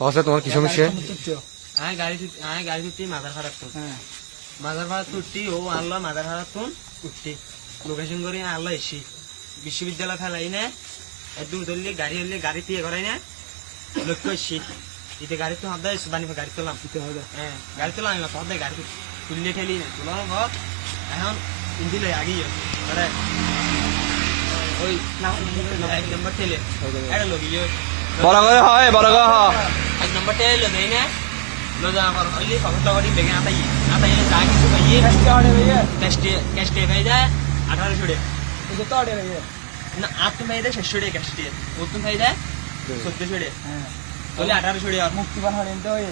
হচ্ছে তোমার কি সমস্যা? আমি গাড়ি তুটি মাদার ভাড়া তুন মাদার ভাড়া তুটি ও আনলো মাদার ভাড়া তুন উঠতি লোকেশন করে আনলো এসি বিশ্ববিদ্যালয় ফেলাই না একদম ধরলে গাড়ি হলে গাড়ি দিয়ে করাই না লক্ষ্য এসি ইতে গাড়ি তো হদায় সুদানি গাড়ি তোলাম হ্যাঁ গাড়ি তোলাম আমি হদায় গাড়ি তুললে ঠেলি না তোলার পর এখন ইঞ্জিন আগিয়ে ওই এক নম্বর ঠেলে এটা লগিয়ে বড় করে হয় বড় করে হয় এক নম্বর ঠেলে লগাই না লোজা আমার ওই ফটোটি বেগে আতাই যা কিছু ভাইয়ে ক্যাশটে ভাই যায় 1800 টাকা না আট ভাই যায় 600 টাকা ক্যাশটে ও তুমি ভাই যায় 1400 টাকা তাহলে 1800 টাকা মুক্তিবান হলে এনতে হয়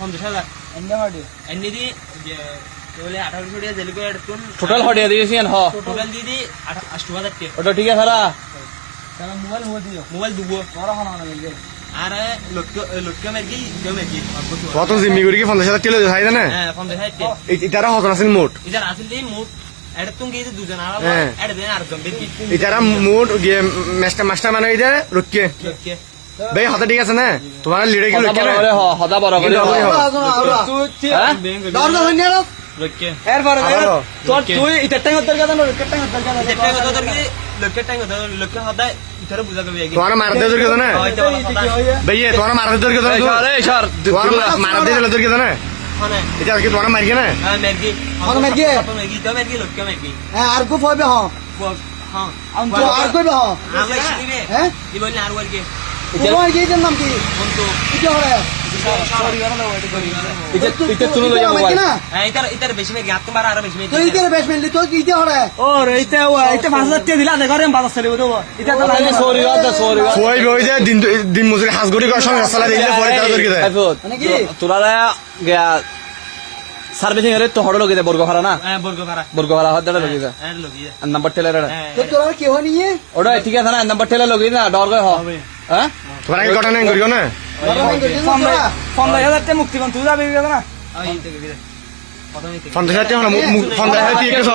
50,000 এনতে হয় এমনি দি তাহলে 1800 টাকা জেলে করে তুন টোটাল হটিয়ে দিয়েছেন হ টোটাল দিদি 8000 টাকা ওটা ঠিক আছে না তাহলে মোবাইল হয়ে দিও মোবাইল দুবো বড় হলো না মিলবে আর লক্ষ্য মেরকি কেউ মেরকি কত জিম্মি করে কি 50,000 কিলো খাই না হ্যাঁ 50,000 টাকা এটারা হতো না মোট ইদার আসলে মোট এটা তুমি গিয়ে দুজন আর হ্যাঁ। এটা দেন আর জন বেরকি এটারা মোট মাস্টার মানে এটা রুকিয়ে লক্ষ্য ভাই হাতে ঠিক আছে না তোমার লিডে কি হদা লুকিয়ে বড় না করে হ হদা বড় করে হ হ্যাঁ লক্ষ্য এরপরে আবারও। তোর তুই এটা টাইম দরকার না টাইম দরকার না এটা কথা তোর কি লক্ষ্য হদায় ইতারে বুঝা কবি আগে তোমার মারতে দরকার না হয়তো ভাই তোমার মারতে দরকার না এই সর তোমার মারতে দরকার না হনে এটা কি তোমার মারকে না হ্যাঁ মেরকি মেরকি? মেরকি তো মেরকি লক্ষ্য মেরকি হ্যাঁ আর গো হবে হ্যাঁ হ্যাঁ তো আর কইবে হ্যাঁ আমরা দিবে হ্যাঁ দি বললি আর ওয়ারকে তোমার কি এর নাম কি বন্ধু কি হরে সরি গেল না ওইটা করি এটা তুমি লই যাও মোবাইল হ্যাঁ ইতার বেশি মেরকি আর তোমার আরো বেশি মেরকি তুই ইতে বেসমেন্ট তো কি ইতে হরে ও রে ইতে 5000 টাকা দিলা দেখরে বাজার চলে দেবো ইতে তো তাহলে সরি কথা সরি কই বই যে দিন মজুরি হাজগুড়ি করে সঙ্গে রাস্তা দিলে পরে তারা দরকার দেয় মানে কি তোরা গয়া সার্ভিসিং এর তো হড় লগে দে বর্গ ভাড়া না হ্যাঁ বর্গ ভাড়া বর্গ ভাড়া হতে লগে যা হ্যাঁ লগিয়ে নাম্বার টেলার তো তোর কি হনি ওটা ঠিক আছে না নাম্বার টেলার লগে না ডর গয় হ হ্যাঁ তোমার কি ঘটনা করিও না 5000 টাকা মুক্তিবান তুই যাবি না ওই থেকে বিরে প্রথমে থেকে 50,000 টাকা না 50,000 ঠিক আছে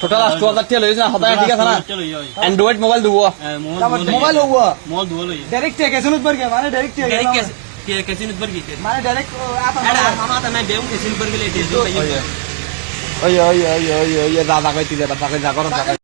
টোটাল 8000 টাকা লইছ না হদায় ঠিক আছে না অ্যান্ড্রয়েড মোবাইল দুবো মোবাইল হওয়া ডাইরেক্ট টেকে শুনুত বর্গে মানে ডাইরেক্ট টেকে ডাইরেক্ট कैसे नहीं बर गई মানে ডাইরেক্ট अरे हम आता मैं बेहूं कैसे नहीं बर गई ले दे ওই ওই ওই ওই ওই দাদা কইতি দে দাদা কই যা করো দাদা